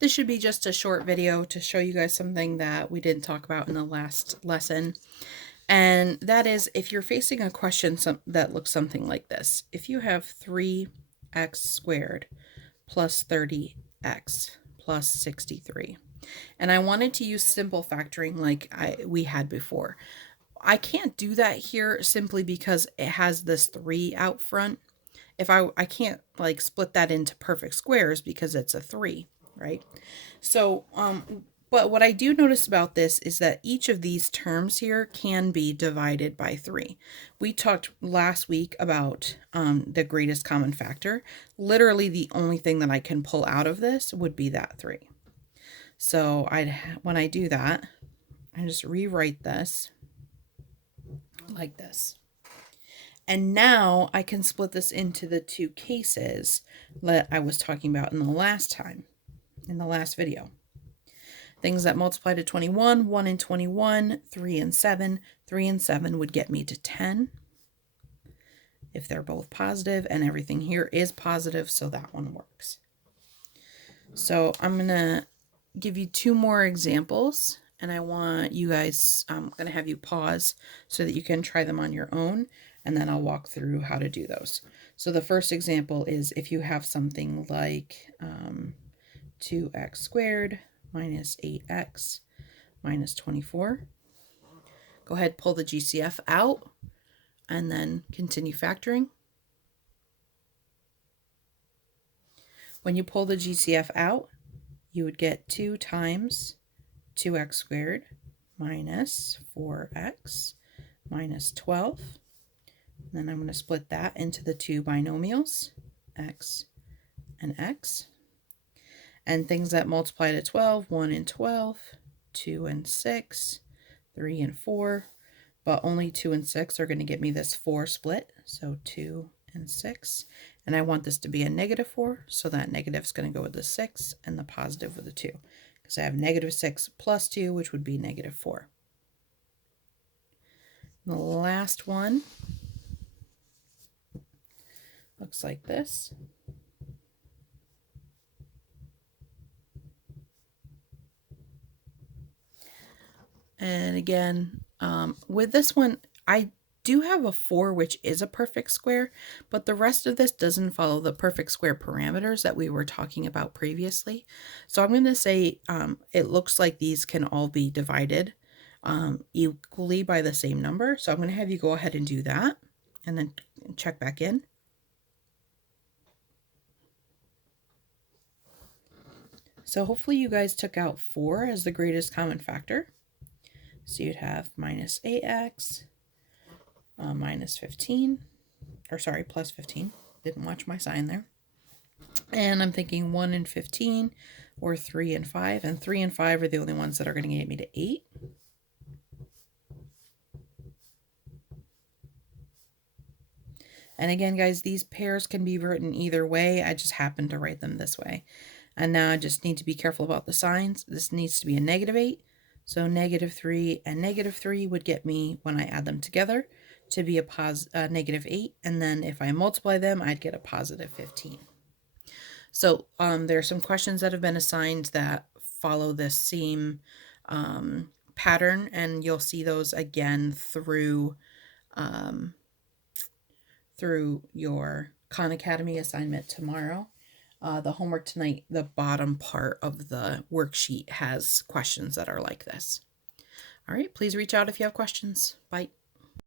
This should be just a short video to show you guys something that we didn't talk about in the last lesson. And that is, if you're facing a question that looks something like this. If you have 3x squared plus 30x plus 63. And I wanted to use simple factoring like we had before. I can't do that here simply because it has this 3 out front. If I can't like split that into perfect squares because it's a 3, right? So, but what I do notice about this is that each of these terms here can be divided by 3. We talked last week about the greatest common factor. Literally the only thing that I can pull out of this would be that 3. So when I do that, I just rewrite this like this. And now I can split this into the two cases that I was talking about in the last video. Things that multiply to 21, 1 and 21, 3 and 7. 3 and 7 would get me to 10 if they're both positive, and everything here is positive, so that one works. So I'm going to give you 2 more examples, and I want you guys, I'm going to have you pause so that you can try them on your own, and then I'll walk through how to do those. So the first example is if you have something like 2x squared minus 8x minus 24. Go ahead, pull the GCF out, and then continue factoring. When you pull the GCF out, you would get 2 times 2x squared minus 4x minus 12. Then I'm going to split that into the 2 binomials, x and x. And things that multiply to 12, 1 and 12, 2 and 6, 3 and 4. But only 2 and 6 are going to get me this 4 split. So 2 and 6. And I want this to be a negative 4, so that negative is going to go with the 6 and the positive with the 2. Because I have negative 6 plus 2, which would be negative 4. The last one looks like this. And again, with this one, I do have a 4, which is a perfect square, but the rest of this doesn't follow the perfect square parameters that we were talking about previously. So I'm going to say it looks like these can all be divided equally by the same number. So I'm going to have you go ahead and do that and then check back in. So hopefully you guys took out 4 as the greatest common factor. So you'd have minus 8x minus 15, or sorry, plus 15. Didn't watch my sign there. And I'm thinking 1 and 15, or 3 and 5. And 3 and 5 are the only ones that are going to get me to 8. And again, guys, these pairs can be written either way. I just happen to write them this way. And now I just need to be careful about the signs. This needs to be a negative 8. So negative 3 and negative 3 would get me, when I add them together, to be a negative 8. And then if I multiply them, I'd get a positive 15. So there are some questions that have been assigned that follow this same pattern, and you'll see those again through your Khan Academy assignment tomorrow. The homework tonight, the bottom part of the worksheet has questions that are like this. All right, please reach out if you have questions. Bye.